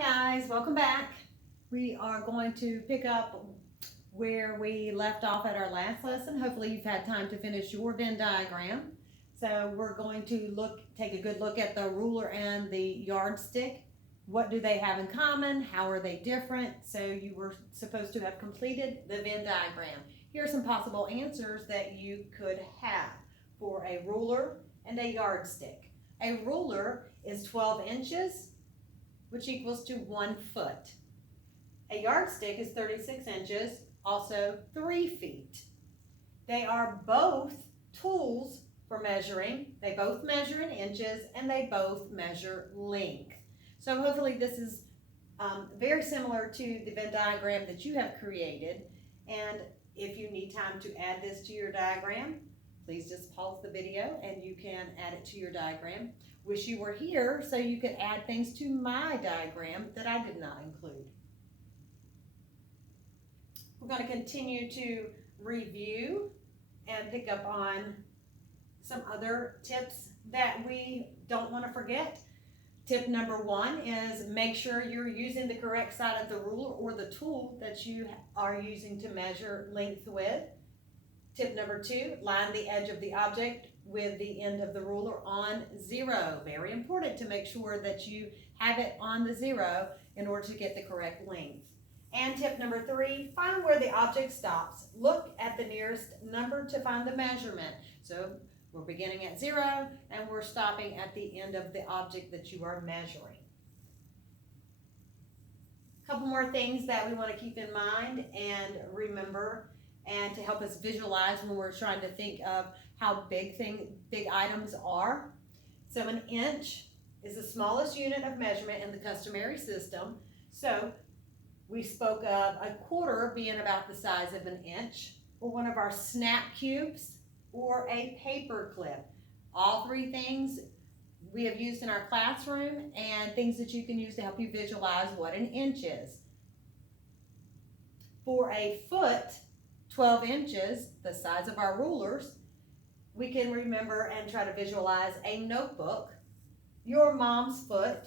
Guys, welcome back. We are going to pick up where we left off at our last lesson. Hopefully you've had time to finish your Venn diagram. So we're going to take a good look at the ruler and the yardstick. What do they have in common? How are they different? So you were supposed to have completed the Venn diagram. Here are some possible answers that you could have for a ruler and a yardstick. A ruler is 12 inches, which equals to 1 foot. A yardstick is 36 inches, also 3 feet. They are both tools for measuring. They both measure in inches and they both measure length. So hopefully this is very similar to the Venn diagram that you have created. And if you need time to add this to your diagram, please just pause the video and you can add it to your diagram. Wish you were here so you could add things to my diagram that I did not include. We're going to continue to review and pick up on some other tips that we don't want to forget. Tip number 1 is make sure you're using the correct side of the ruler or the tool that you are using to measure length with. Tip number 2, line the edge of the object with the end of the ruler on 0. Very important to make sure that you have it on the 0 in order to get the correct length. And tip number 3, find where the object stops. Look at the nearest number to find the measurement. So we're beginning at 0 and we're stopping at the end of the object that you are measuring. A couple more things that we want to keep in mind and remember, and to help us visualize when we're trying to think of how big items are. So an inch is the smallest unit of measurement in the customary system. So we spoke of a quarter being about the size of an inch, or one of our snap cubes, or a paper clip. All 3 things we have used in our classroom and things that you can use to help you visualize what an inch is. For a foot, 12 inches, the size of our rulers, we can remember and try to visualize a notebook, your mom's foot,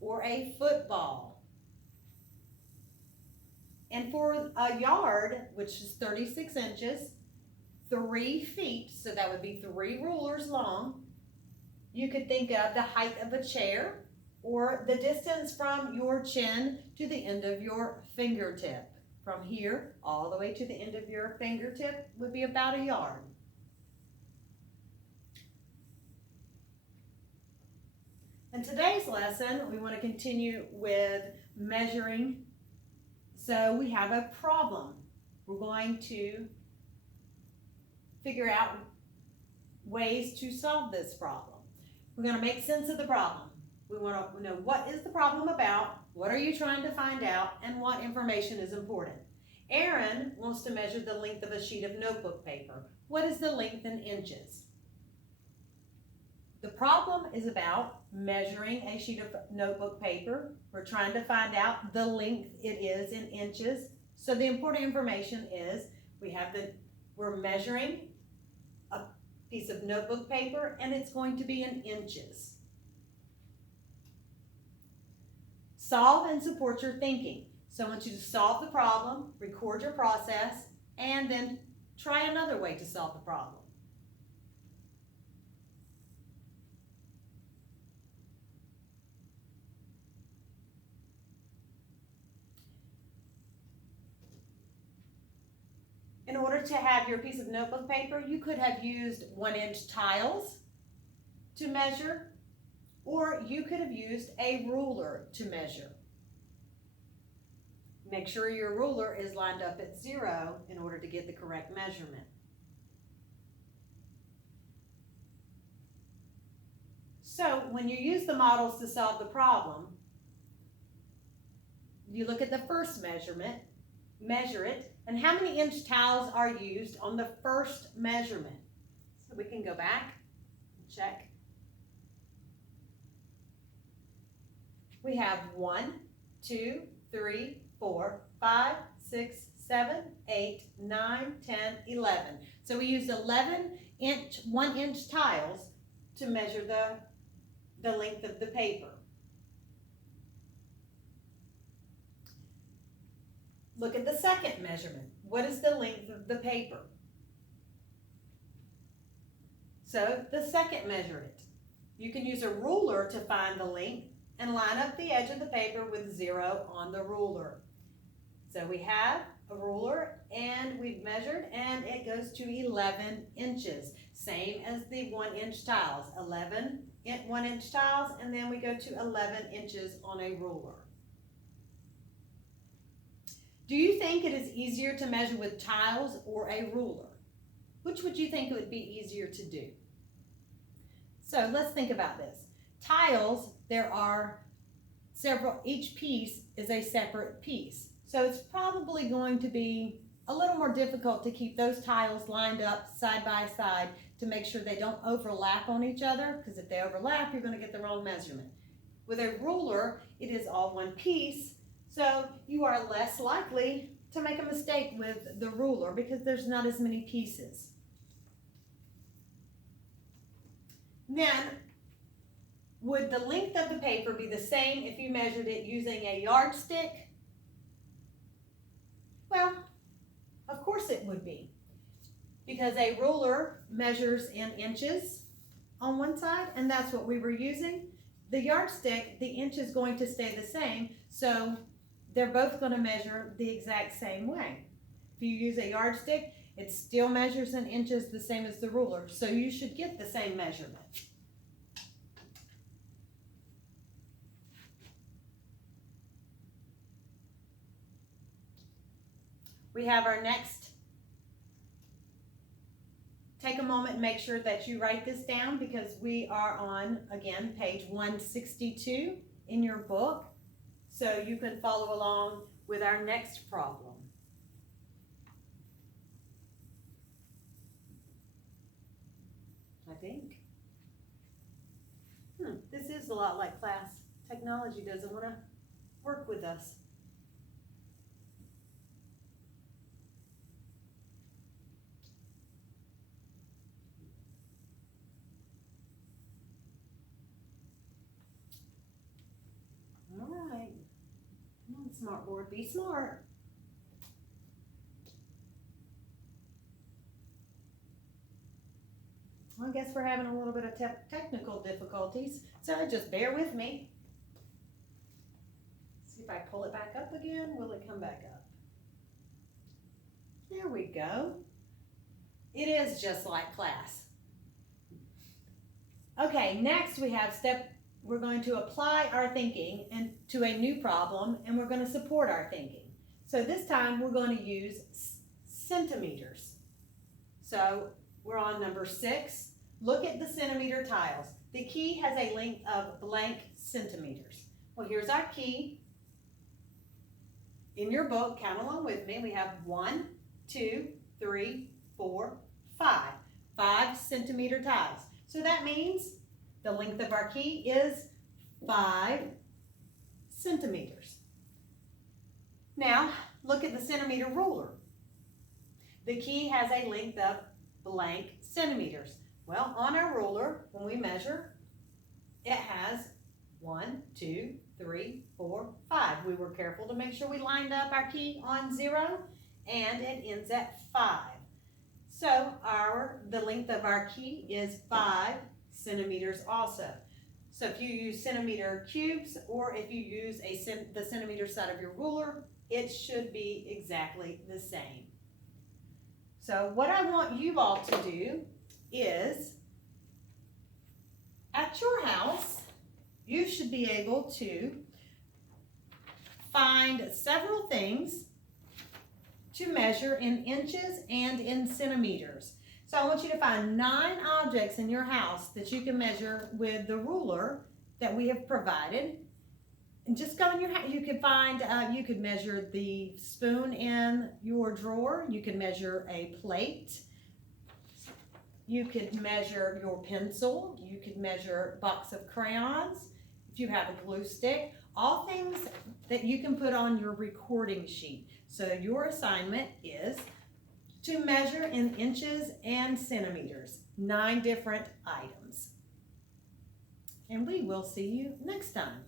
or a football. And for a yard, which is 36 inches, 3 feet, so that would be 3 rulers long, you could think of the height of a chair or the distance from your chin to the end of your fingertip. From here all the way to the end of your fingertip would be about a yard. In today's lesson, we want to continue with measuring. So we have a problem. We're going to figure out ways to solve this problem. We're going to make sense of the problem. We want to know what is the problem about, what are you trying to find out, and what information is important. Aaron wants to measure the length of a sheet of notebook paper. What is the length in inches? The problem is about measuring a sheet of notebook paper. We're trying to find out the length it is in inches. So the important information is we're measuring a piece of notebook paper and it's going to be in inches. Solve and support your thinking. So I want you to solve the problem, record your process, and then try another way to solve the problem. In order to have your piece of notebook paper, you could have used 1-inch tiles to measure, or you could have used a ruler to measure. Make sure your ruler is lined up at 0 in order to get the correct measurement. So when you use the models to solve the problem, you look at the first measurement, measure it, and how many inch tiles are used on the first measurement? So we can go back and check. We have 1, 2, 3, 4, 5, 6, 7, 8, 9, 10, 11. So we used 1-inch tiles to measure the length of the paper. Look at the second measurement. What is the length of the paper? So the second measurement. You can use a ruler to find the length and line up the edge of the paper with 0 on the ruler. So we have a ruler and we've measured and it goes to 11 inches. Same as the 1-inch tiles. 11 1-inch tiles, and then we go to 11 inches on a ruler. Do you think it is easier to measure with tiles or a ruler? Which would you think it would be easier to do? So let's think about this. Tiles, there are several, each piece is a separate piece. So it's probably going to be a little more difficult to keep those tiles lined up side by side to make sure they don't overlap on each other, because if they overlap, you're going to get the wrong measurement. With a ruler, it is all one piece, so you are less likely to make a mistake with the ruler because there's not as many pieces. Then, would the length of the paper be the same if you measured it using a yardstick? Well, of course it would be, because a ruler measures in inches on one side, and that's what we were using. The yardstick, the inch is going to stay the same, so they're both going to measure the exact same way. If you use a yardstick, it still measures in inches the same as the ruler, so you should get the same measurement. We have our next. Take a moment and make sure that you write this down because we are on, again, page 162 in your book, so you can follow along with our next problem. I think. This is a lot like class. Technology doesn't want to work with us. All right. Come on, smart board, be smart. Well, I guess we're having a little bit of technical difficulties, so just bear with me. See if I pull it back up again, will it come back up? There we go. It is just like class. Okay, next we have we're going to apply our thinking to a new problem, and we're going to support our thinking. So this time we're going to use centimeters. So we're on number 6. Look at the centimeter tiles. The key has a length of blank centimeters. Well, here's our key. In your book, count along with me. We have 1, 2, 3, 4, 5. 5 centimeter tiles. So that means the length of our key is 5 centimeters. Now, look at the centimeter ruler. The key has a length of blank centimeters. Well, on our ruler, when we measure, it has 1, 2, 3, 4, 5. We were careful to make sure we lined up our key on 0, and it ends at 5. So the length of our key is 5 centimeters also. So if you use centimeter cubes, or if you use the centimeter side of your ruler, it should be exactly the same. So what I want you all to do is, at your house, you should be able to find several things to measure in inches and in centimeters. So I want you to find 9 objects in your house that you can measure with the ruler that we have provided. And just go in your house. You could find, you could measure the spoon in your drawer. You can measure a plate. You could measure your pencil. You could measure a box of crayons. If you have a glue stick, all things that you can put on your recording sheet. So your assignment is to measure in inches and centimeters, 9 different items. And we will see you next time.